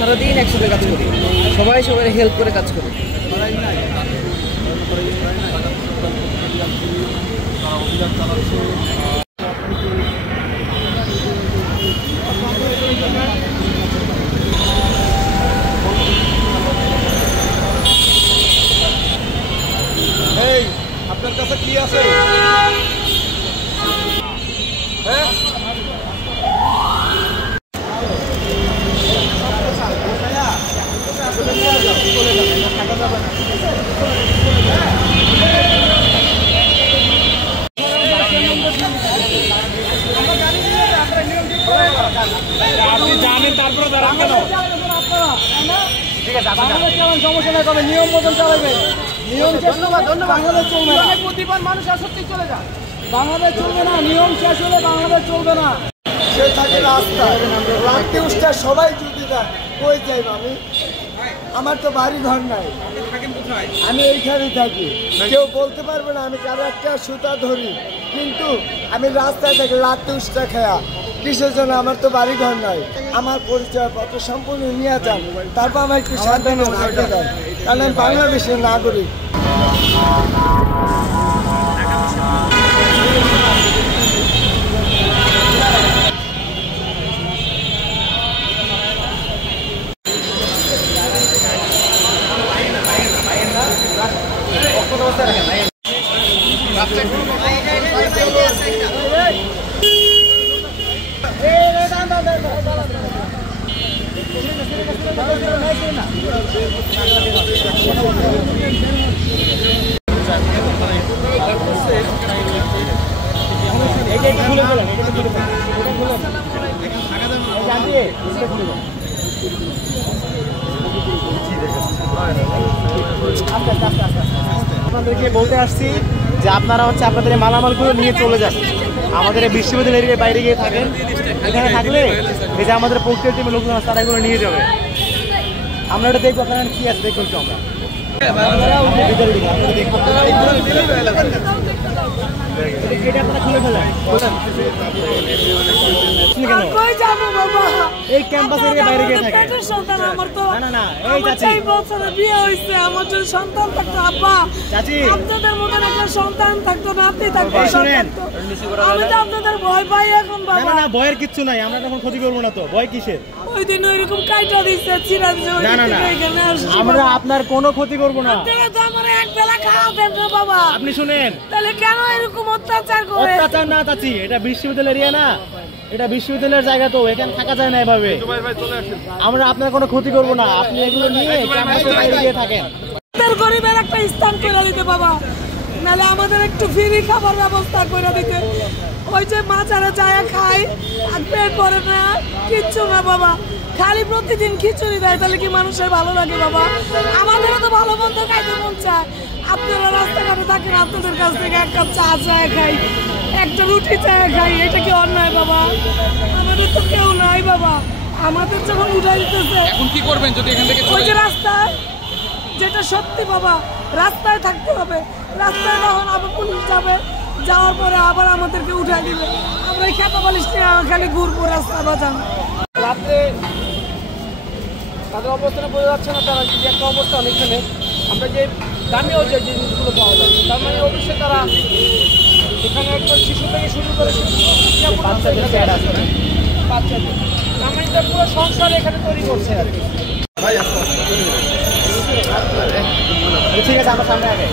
সারাদিন একসাথে কাজ করি, সবাই সবাই হেল্প করে কাজ করি। আপনার কাছে কি আছে? হ্যাঁ, আপনি জানেন তারপরে দাঁড়ান কেন? ঠিক আছে, সমস্যা নাই, তবে নিয়ম মতন চালাবেন। নিয়ম বাংলাদেশ চলবে না, প্রতিবার মানুষ আসতেই চলে যায়। বাংলাদেশ চলবে না, নিয়ম শেষ হলে বাংলাদেশ চলবে না। সে থাকে রাস্তায়, রাত্রে উঠতে সবাই যদি যায়, কই যাই আমি? আমার তো বাড়ি ঘর নাই, আমি এইখানেই থাকি। কেউ বলতে পারবে না আমি কারো একটা সুতা ধরি, কিন্তু আমি রাস্তায় থাকি রাত্রে উঠতে খায়া। কিসের জন্য? আমার তো বাড়ি ঘর নাই। আমার পরিচয়পত্র সম্পূর্ণ নিয়ে যান, তারপর আমার একটু সাবধানে থাকতে দেন, কারণ আমি বাংলাদেশের নাগরিক। আপনাদেরকে বলতে আসছি যে আপনারা হচ্ছে আপনাদের এই মালামালগুলো নিয়ে চলে যান। আমাদের এই বিশ্ববিদ্যালয়ের বাইরে গিয়ে থাকেন, এখানে থাকলে এই যে আমাদের প্রক্রিয়া টিমের লোকজন আছে তারা এগুলো নিয়ে যাবে। আমরা এটা দেখবো আপনারা কি আছে দেখবো আমরা। এই ক্যাম্পাসের বাইরে গিয়ে থাকে না না এই চাচি বিয়ে হয়েছে, আমার জন্য সন্তান থাকতো। আব্বা চাচি আপনাদের মতন একটা সন্তান থাকতো, নাতি থাকতো। শুনেন আমি তো আপনাদের ভয় পাই এখন। বাবা না না ভয়ের কিচ্ছু নাই, আমরা তখন ক্ষতি করবো না তো। ভয় কিসের? ওই দিন ওইরকম কাইটা দিচ্ছে চিরা দিচ্ছে। না না না আমরা আপনার কোনো ক্ষতি করবো না। বাবা আপনি শুনেন, তাহলে কেন এরকম অত্যাচার করে? অত্যাচার না চাচি, এটা বিশ্ববিদ্যালয়ের এরিয়া না, এটা বিশ্ববিদ্যালয়ের জায়গা, তো এখানে থাকা যায় না এভাবে। আমরা আপনার কোনো ক্ষতি করবো না, আপনি এগুলো নিয়ে ক্যাম্পাসের বাইরে গিয়ে থাকেন। গরিবের একটা স্থান করে দিতে বাবা, নাহলে আমাদের একটু ফ্রি খাবার ব্যবস্থা করে দিতে। ওই যে মাছারা যায় খায়, পেট ভরে না, কিচ্ছু না বাবা, খালি প্রতিদিন খিচুড়ি দেয়। তাহলে কি মানুষের ভালো লাগে বাবা? আমাদেরও তো ভালো মন্দ খাইতে মন চায়। আপনারা রাস্তাঘাটে থাকেন, আপনাদের কাছ থেকে এক কাপ চা চায় খাই, একটা রুটি চায় খাই, এটা কি অন্যায় বাবা? আমাদের তো কেউ নাই বাবা, আমাদের যখন উঠাই দিতেছে। এখন কি করবেন যদি এখান থেকে? ওই যে রাস্তায়, যেটা সত্যি বাবা, রাস্তায় থাকতে হবে। রাস্তায় যখন আবার পুলিশ যাবে, যাওয়ার পরে আবার আমাদেরকে উঠাই দিবে, আমরা এই খেপা বালিশ নিয়ে খালি ঘুরবো রাস্তা বাজান। রাত্রে তাদের অবস্থানে বোঝা যাচ্ছে না, তারা যদি একটা অবস্থান এখানে আমরা যে দামিও যে জিনিসগুলো পাওয়া যায়, তার মানে অবশ্যই তারা এখানে একবার শিশু থেকে শুরু করে বাচ্চাদের পুরো সংসার এখানে তৈরি করছে আর কি। ঠিক আছে, আমার সামনে আগে